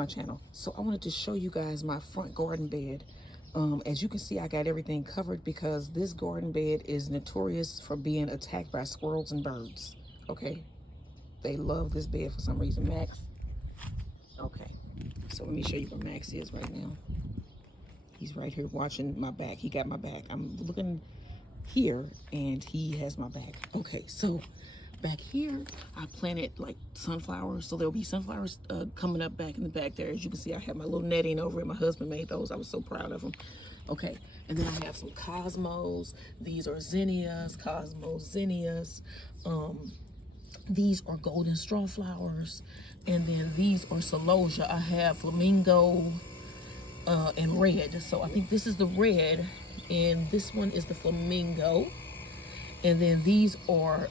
my channel. So I wanted to show you guys my front garden bed. As you can see, I got everything covered because this garden bed is notorious for being attacked by squirrels and birds. Okay, they love this bed for some reason. Max. Okay, so let me show you where Max is right now. He's right here watching my back. He got my back. I'm looking here and he has my back. Okay, so back here I planted like sunflowers, so there'll be sunflowers coming up back in the back there. As you can see, I have my little netting over it. My husband made those. I was so proud of them. Okay, and then I have some cosmos. These are zinnias, cosmos zinnias. These are golden straw flowers, and then these are celosia. I have flamingo and red. So I think this is the red and this one is the flamingo, and then these are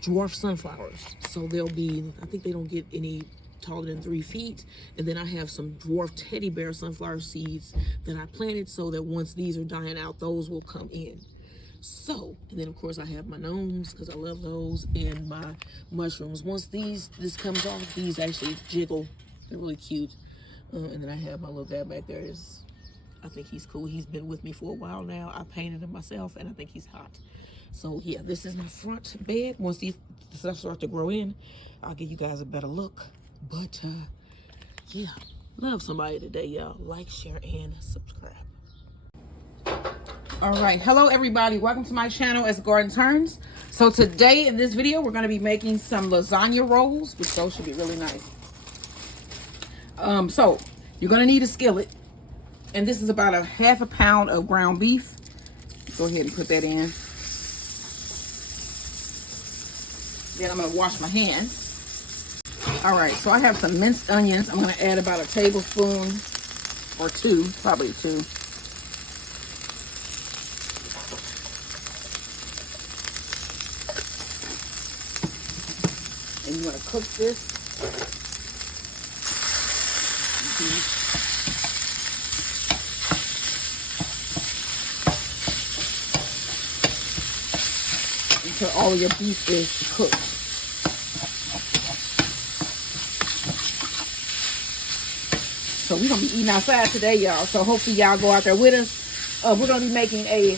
dwarf sunflowers. So they'll be, I think they don't get any taller than 3 feet. And then I have some dwarf teddy bear sunflower seeds that I planted so that once these are dying out, those will come in. So, and then of course I have my gnomes because I love those, and my mushrooms. Once this comes off, these actually jiggle. They're really cute. And then I have my little guy back there. I think he's cool. He's been with me for a while now. I painted him myself and I think he's hot. So yeah, this is my front bed. Once these stuff start to grow in, I'll give you guys a better look. But yeah, love somebody today, y'all. Like, share, and subscribe. All right, hello everybody. Welcome to my channel as Garden Turns. So today in this video, we're gonna be making some lasagna rolls, which those should be really nice. So you're gonna need a skillet, and this is about a ½ pound of ground beef. Go ahead and put that in. Then I'm gonna wash my hands. All right, so I have some minced onions. I'm gonna add about a tablespoon or two, probably 2. And you wanna cook this beef. Until all of your beef is cooked. So we're gonna be eating outside today, y'all. So hopefully y'all go out there with us. We're gonna be making a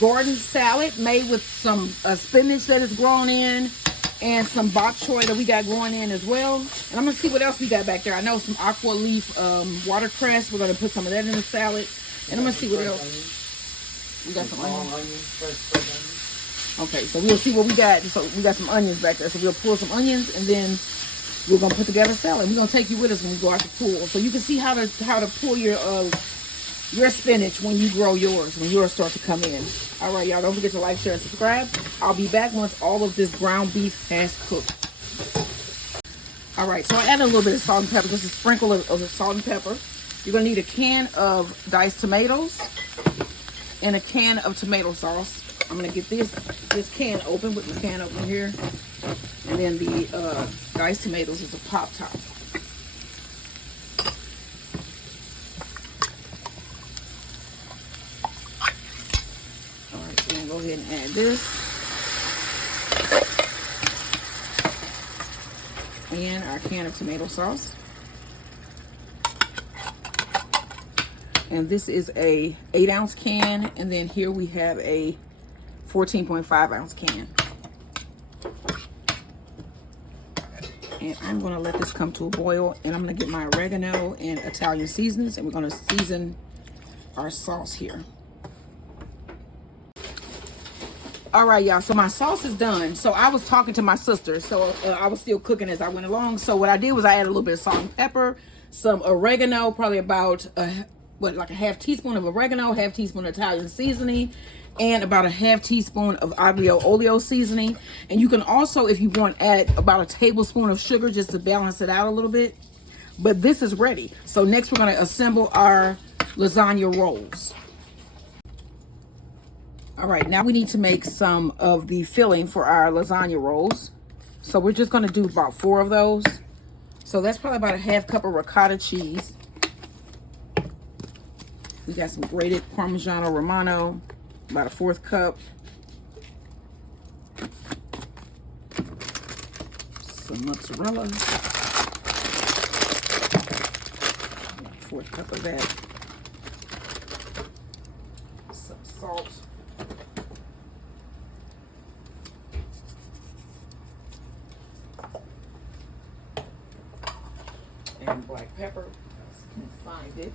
garden salad made with some spinach that is grown in, and some bok choy that we got growing in as well. And I'm gonna see what else we got back there. I know some aqua leaf watercress. We're gonna put some of that in the salad. And I'm gonna see what else. We got some onions. Okay, so we'll see what we got. So we got some onions back there. So we'll pull some onions and then we're gonna put together a salad. We're gonna take you with us when we go out to pool, so you can see how to pull your spinach when you grow yours, when yours start to come in. All right, y'all, don't forget to like, share, and subscribe. I'll be back once all of this ground beef has cooked. All right, so I added a little bit of salt and pepper, just a sprinkle of salt and pepper. You're gonna need a can of diced tomatoes and a can of tomato sauce. I'm gonna get this can open with the can open here, and then the diced tomatoes is a pop top. Go ahead and add this, and our can of tomato sauce, and this is a 8-ounce can, and then here we have a 14.5-ounce can. And I'm going to let this come to a boil, and I'm going to get my oregano and Italian seasonings, and we're going to season our sauce here. All right, y'all, so my sauce is done. So I was talking to my sister, so I was still cooking as I went along. So what I did was I added a little bit of salt and pepper, some oregano, probably about like a ½ teaspoon of oregano, ½ teaspoon of Italian seasoning, and about a ½ teaspoon of aglio olio seasoning. And you can also, if you want, add about a tablespoon of sugar just to balance it out a little bit. But this is ready. So next we're going to assemble our lasagna rolls. All right, now we need to make some of the filling for our lasagna rolls. So we're just gonna do about 4 of those. So that's probably about a ½ cup of ricotta cheese. We got some grated Parmigiano Romano, about a 1/4 cup. Some mozzarella. 4th cup of that. Some salt. And black pepper. I can find it.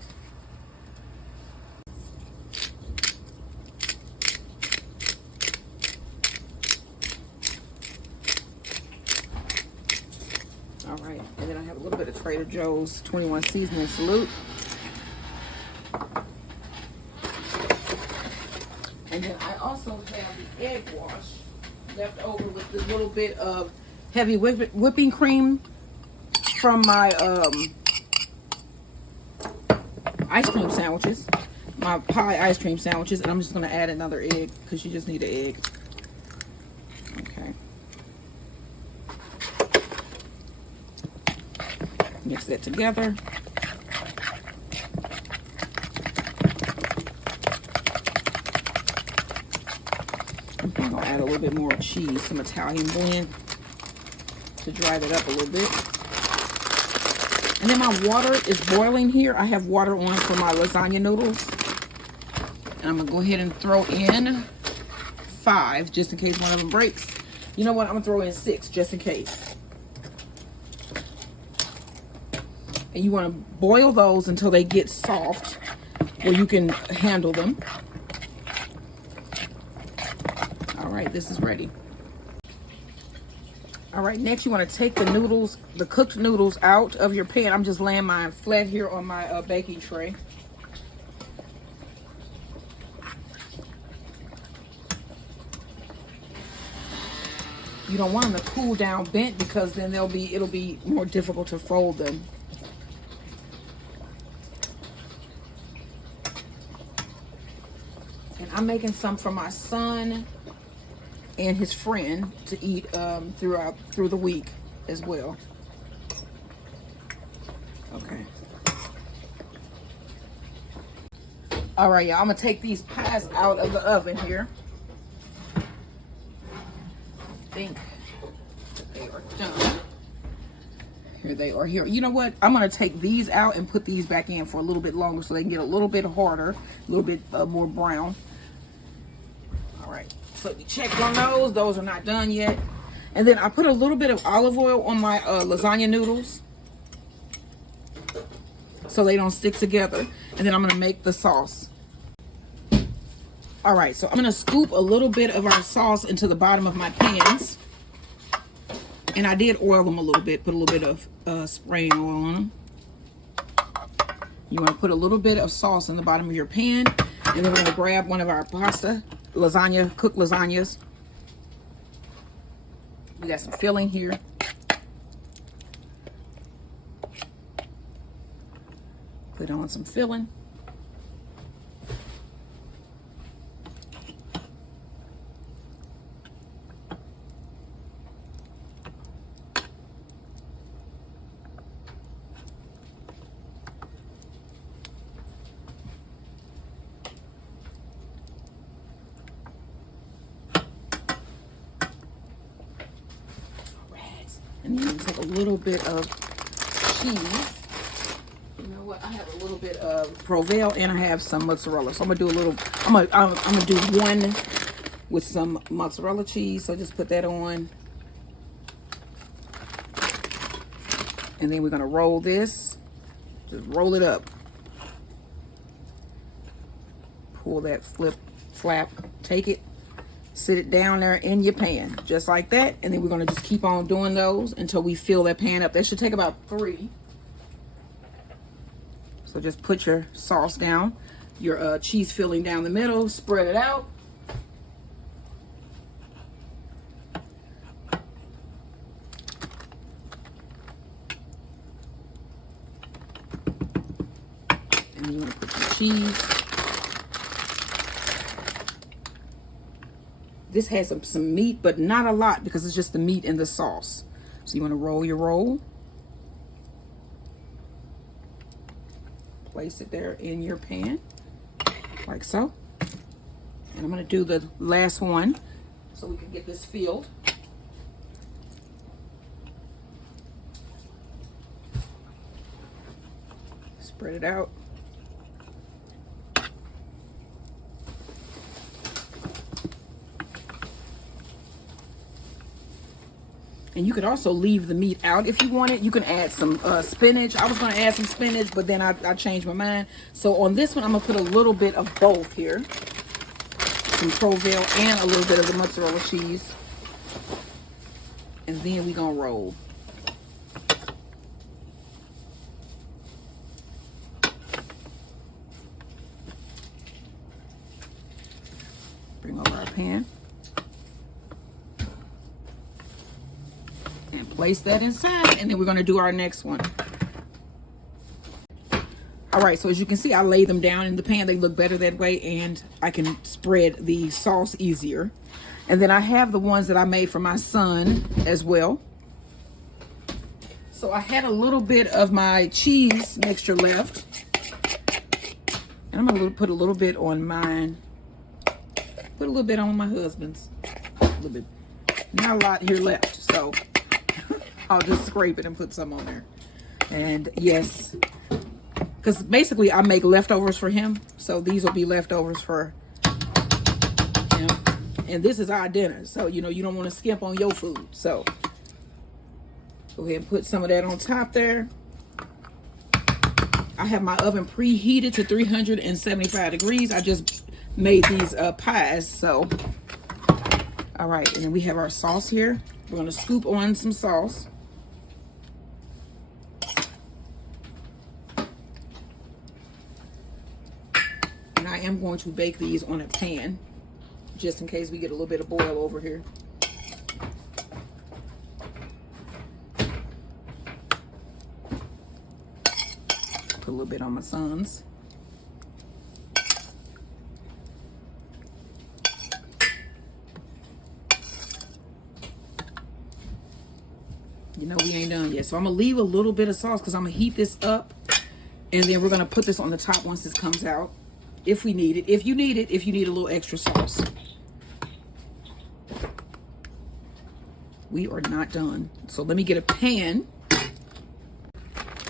All right, and then I have a little bit of Trader Joe's 21 seasoning salute. And then I also have the egg wash left over with this little bit of heavy whipping cream from my ice cream sandwiches, my pie ice cream sandwiches, and I'm just going to add another egg because you just need an egg. Okay. Mix that together. I'm going to add a little bit more cheese, some Italian blend to dry that up a little bit. And then my water is boiling here. I have water on for my lasagna noodles. And I'm going to go ahead and throw in 5 just in case one of them breaks. You know what? I'm going to throw in 6 just in case. And you want to boil those until they get soft where you can handle them. All right, this is ready. All right, next you want to take the noodles, the cooked noodles out of your pan. I'm just laying mine flat here on my baking tray. You don't want them to cool down bent because then it'll be more difficult to fold them. I'm making some for my son and his friend to eat through the week as well. Okay. All right, y'all. I'm gonna take these pies out of the oven here. I think they are done. Here they are here. You know what? I'm gonna take these out and put these back in for a little bit longer so they can get a little bit harder, a little bit more brown. So we checked on those. Those are not done yet. And then I put a little bit of olive oil on my lasagna noodles so they don't stick together. And then I'm going to make the sauce. All right, so I'm going to scoop a little bit of our sauce into the bottom of my pans. And I did oil them a little bit, put a little bit of spraying oil on them. You want to put a little bit of sauce in the bottom of your pan. And then we're going to grab one of our pasta lasagna, cooked lasagnas. We got some filling here. Put on some filling. And then take a little bit of cheese. You know what? I have a little bit of Provel and I have some mozzarella. So I'm gonna do a little. I'm gonna do one with some mozzarella cheese. So just put that on, and then we're gonna roll this. Just roll it up. Pull that flap. Take it. Sit it down there in your pan, just like that. And then we're gonna just keep on doing those until we fill that pan up. That should take about 3. So just put your sauce down, your cheese filling down the middle, spread it out. And then you wanna put some cheese. This has some meat, but not a lot because it's just the meat and the sauce. So you want to roll your roll. Place it there in your pan, like so. And I'm going to do the last one so we can get this filled. Just Spread it out. And you could also leave the meat out if you want it. You can add some spinach. I was going to add some spinach, but then I changed my mind. So on this one, I'm going to put a little bit of both here. Some Provel and a little bit of the mozzarella cheese. And then we're going to roll. Bring over our pan. And place that inside, and then we're going to do our next one. All right, so as you can see, I lay them down in the pan. They look better that way, and I can spread the sauce easier. And then I have the ones that I made for my son as well. So I had a little bit of my cheese mixture left, and I'm going to put a little bit on mine. Put a little bit on my husband's. A little bit. Not a lot here left, so I'll just scrape it and put some on there. And yes, because basically I make leftovers for him. So these will be leftovers for him. And this is our dinner. So, you know, you don't want to skimp on your food. So go ahead and put some of that on top there. I have my oven preheated to 375 degrees. I just made these pies. So, all right. And then we have our sauce here. We're going to scoop on some sauce. And I am going to bake these on a pan, just in case we get a little bit of boil over here. Put a little bit on my son's. You know we ain't done yet. So I'm going to leave a little bit of sauce because I'm going to heat this up. And then we're going to put this on the top once this comes out. If we need it. If you need it. If you need a little extra sauce. We are not done. So let me get a pan.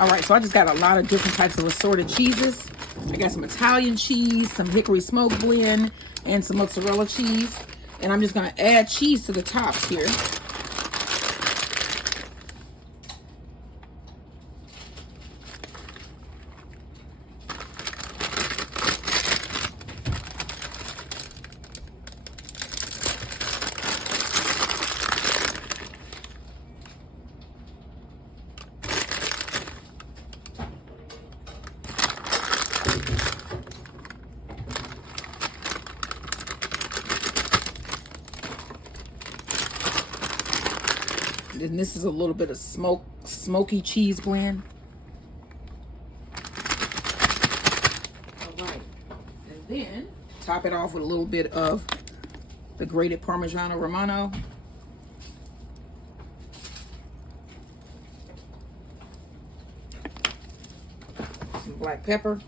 All right. So I just got a lot of different types of assorted cheeses. I got some Italian cheese, some hickory smoked blend, and some mozzarella cheese. And I'm just going to add cheese to the tops here. And this is a little bit of smoky cheese blend. All right. And then top it off with a little bit of the grated Parmigiano Romano. Some black pepper.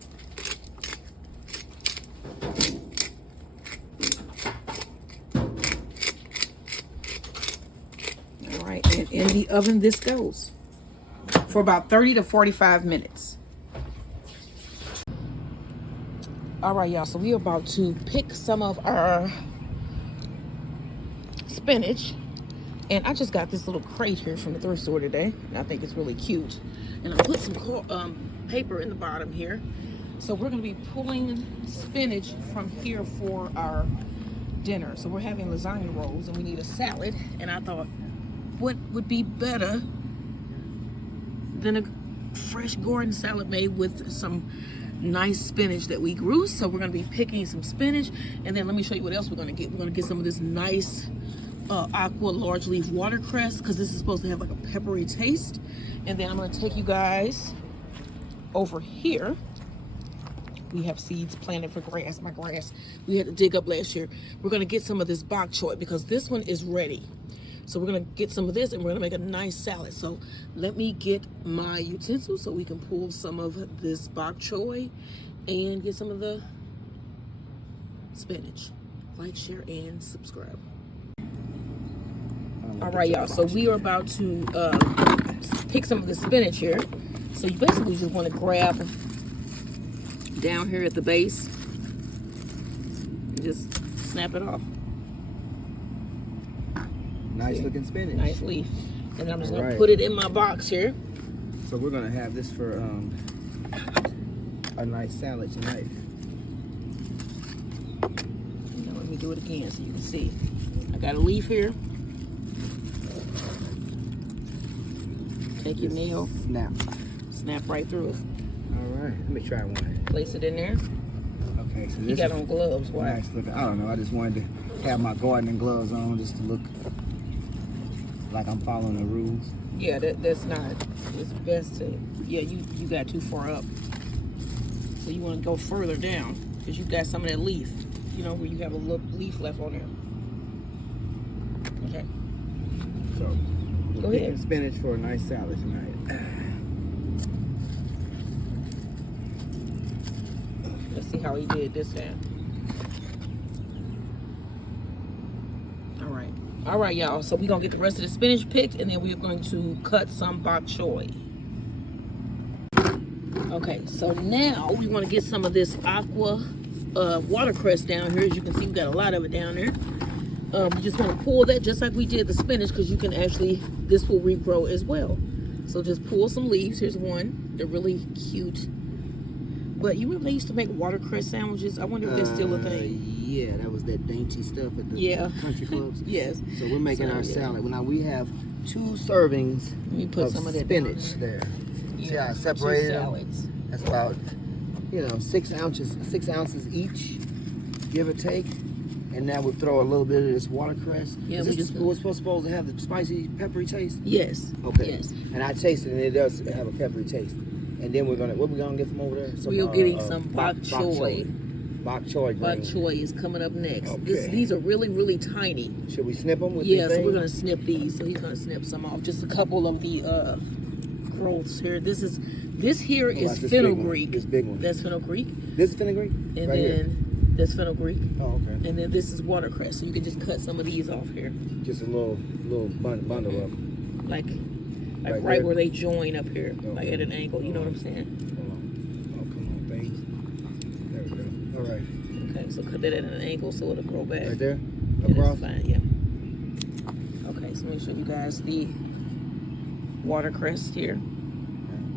And in the oven this goes for about 30 to 45 minutes. All right, y'all, so we're about to pick some of our spinach, and I just got this little crate here from the thrift store today, and I think it's really cute. And I put some paper in the bottom here. So we're going to be pulling spinach from here for our dinner. So we're having lasagna rolls, and we need a salad, and I thought, what would be better than a fresh Gordon salad made with some nice spinach that we grew? So we're going to be picking some spinach, and then let me show you what else we're going to get. We're going to get some of this nice aqua large leaf watercress, because this is supposed to have like a peppery taste. And then I'm going to take you guys over here. We have seeds planted for grass. My grass we had to dig up last year. We're going to get some of this bok choy because this one is ready. So we're going to get some of this, and we're going to make a nice salad. So let me get my utensils so we can pull some of this bok choy and get some of the spinach. Like, share, and subscribe. All right, y'all. So we are about to pick some of the spinach here. So you basically just want to grab down here at the base. Just snap it off. Nice looking spinach. Nice leaf. And I'm just gonna put it in my box here. So we're gonna have this for a nice salad tonight. Now let me do it again so you can see. I got a leaf here. Take your nail. Snap right through it. All right, let me try one. Place it in there. Okay, so this you got on gloves. Why? Nice looking. I don't know. I just wanted to have my gardening gloves on just to look like I'm following the rules. Yeah, that's not. It's best to. Yeah, you got too far up. So you want to go further down because you got some of that leaf. You know where you have a little leaf left on there. Okay. So go we're ahead. Spinach for a nice salad tonight. Let's see how he did this time. All right, y'all. So we're gonna get the rest of the spinach picked, and then we're going to cut some bok choy. Okay, so now we want to get some of this aqua watercress down here. As you can see, we got a lot of it down there. You just want to pull that just like we did the spinach, because you can actually, this will regrow as well. So just pull some leaves. Here's one. They're really cute. But you remember they used to make watercress sandwiches? I wonder if that's still a thing. Yeah, that was that dainty stuff at the country clubs. Yes. So we're making our salad. Now we have 2 servings Let me put some of that spinach there. Yeah, See how I separated 2 them? salads. That's about 6 ounces each, give or take. And now we'll throw a little bit of this watercress. Yeah, Is this we're supposed to have the spicy, peppery taste? Yes. Okay. Yes. And I tasted it, and it does have a peppery taste. And then what we gonna get from over there? We're getting some bok choy. Bok choy. Bok choy is coming up next. Okay. These are really, really tiny. Should we snip them with Yeah, these so we're things? gonna snip these. So he's gonna snip some off. Just a couple of the growths here. This here is fenugreek. This big one. That's fenugreek. This is fenugreek? And right then here. that's fenugreek. Oh, okay. And then this is watercress. So you can just cut some of these off here. Just a little bundle of them. Like right where they join up here. Okay. Like at an angle. You know what I'm saying? Come on, there we go. All right. Okay, so cut that at an angle so it'll grow back. Right there? Yeah, Across? that's fine, yeah. Okay, so make sure you guys the watercress here.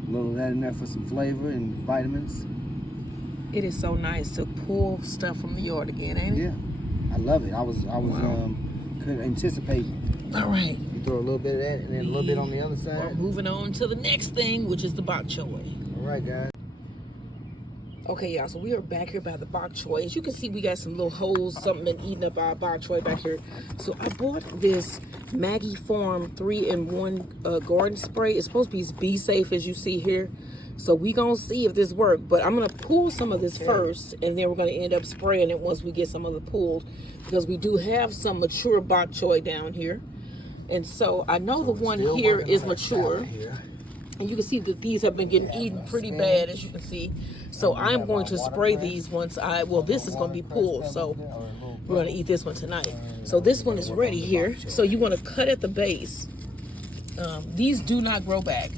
A little of that in there for some flavor and vitamins. It is so nice to pull stuff from the yard again, ain't it? Yeah, I love it. I was couldn't anticipate. All right. You throw a little bit of that and then a little bit on the other We're side. moving on to the next thing, which is the bok choy. All right, guys. Okay, y'all, so we are back here by the bok choy. As you can see, we got some little holes, something been eating up our bok choy back here. So I bought this Maggie Farm 3-in-1 garden spray. It's supposed to be safe, as you see here. So we gonna see if this works. But I'm gonna pull some of this first, and then we're gonna end up spraying it once we get some of it pulled, because we do have some mature bok choy down here. And so I know the one here is mature. And you can see that these have been getting eaten pretty bad, as you can see. So I'm going to spray these once this is going to be pulled. So we're going to eat this one tonight. So this one is ready here. So you want to cut at the base. These do not grow back.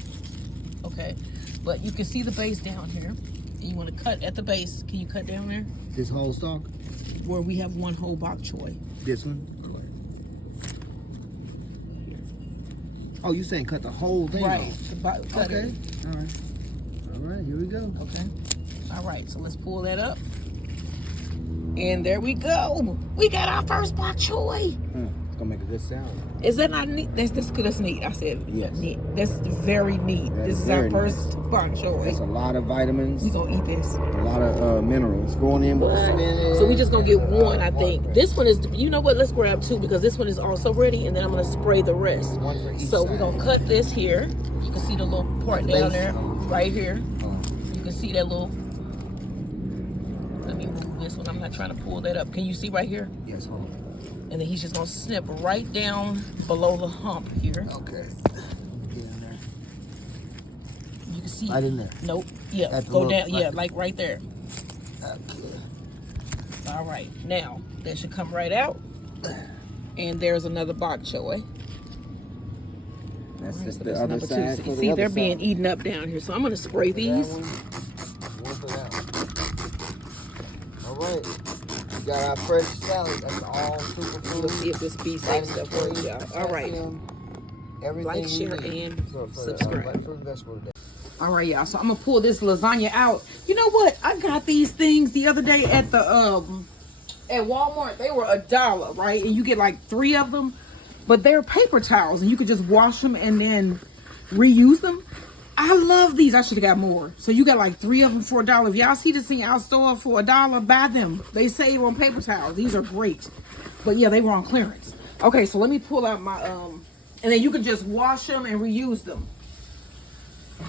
Okay. But you can see the base down here. And you want to cut at the base. Can you cut down there? This whole stalk? Where we have one whole bok choy. This one? Oh, you saying cut the whole thing Right. off? Cut it. All right. All right, here we go. Okay. All right, so let's pull that up. And there we go. We got our first bok choy. It's gonna make a good salad. Is that not neat? That's neat. I said Yes. neat. That's very neat. That This is is our very first bok choy. That's a lot of vitamins, We gonna eat this. a lot of minerals going in with the spinach. So we just gonna get one, I think. This one is, you know what? Let's grab 2 because this one is also ready, and then I'm gonna spray the rest. One for each So side. we're gonna cut this here. You can see the little part The down base? there, right here. Oh. You can see that little. Let me move this one. I'm not trying to pull that up. Can you see right here? Yes, hold on. And then he's just gonna snip right down below the hump here. Okay. Get in there. You can see. Right in there. Nope. Yeah. At the Go little- down. Yeah, like right there. Okay. All right. Now that should come right out. And there's another bok choy. That's All right, just so the that's other number 2. side. See, they're being eaten up down here. So I'm gonna spray these. One for that one. right. We got our fresh salad. That's all superfood. Let's see if this be safe stuff for you, y'all. All right. Everything Like, share, and subscribe. Like fruit and vegetable today. All right, y'all. So I'm gonna pull this lasagna out. You know what? I got these things the other day at the at Walmart. They were $1, right? And you get like 3 of them, but they're paper towels, and you could just wash them and then reuse them. I love these. I should have got more. So you got like 3 of them for $1. If y'all see this thing out store for $1, buy them. They save on paper towels. These are great. But yeah, they were on clearance. Okay, so let me pull out my and then you can just wash them and reuse them.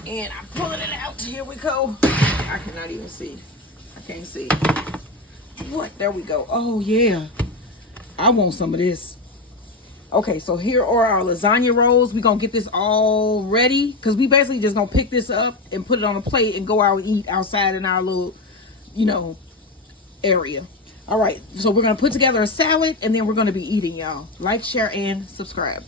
And I'm pulling it out. Here we go. I cannot even see. I can't see. What? There we go. Oh yeah. I want some of this. Okay, so here are our lasagna rolls. We're gonna get this all ready because we basically just gonna pick this up and put it on a plate and go out and eat outside in our little, you know, area. All right, so we're gonna put together a salad and then we're gonna be eating, y'all. Like, share, and subscribe.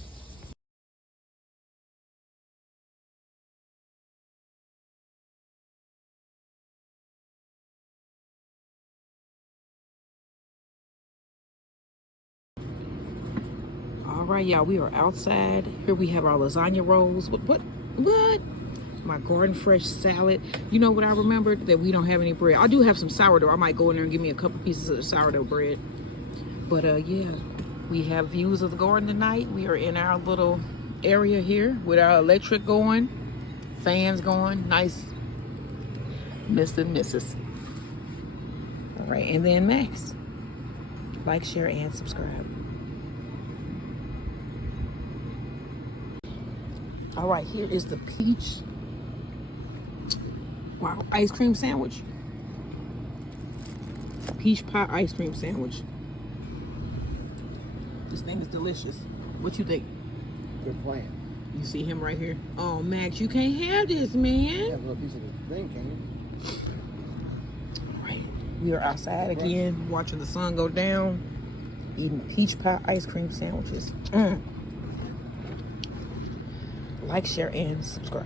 All right, y'all, we are outside. Here we have our lasagna rolls. What? My garden fresh salad. You know what I remembered? That we don't have any bread. I do have some sourdough. I might go in there and give me a couple pieces of sourdough bread. But yeah, we have views of the garden tonight. We are in our little area here with our electric going, fans going, nice Mr. and Mrs. All right, and then Max. Like, share, and subscribe. All right, here is the peach, wow, ice cream sandwich. Peach pie ice cream sandwich. This thing is delicious. What you think? Good plan. You see him right here? Oh, Max, you can't have this, man. You have a little piece of the thing, can you? All right, we are outside again, watching the sun go down, eating peach pie ice cream sandwiches. Like, share, and subscribe.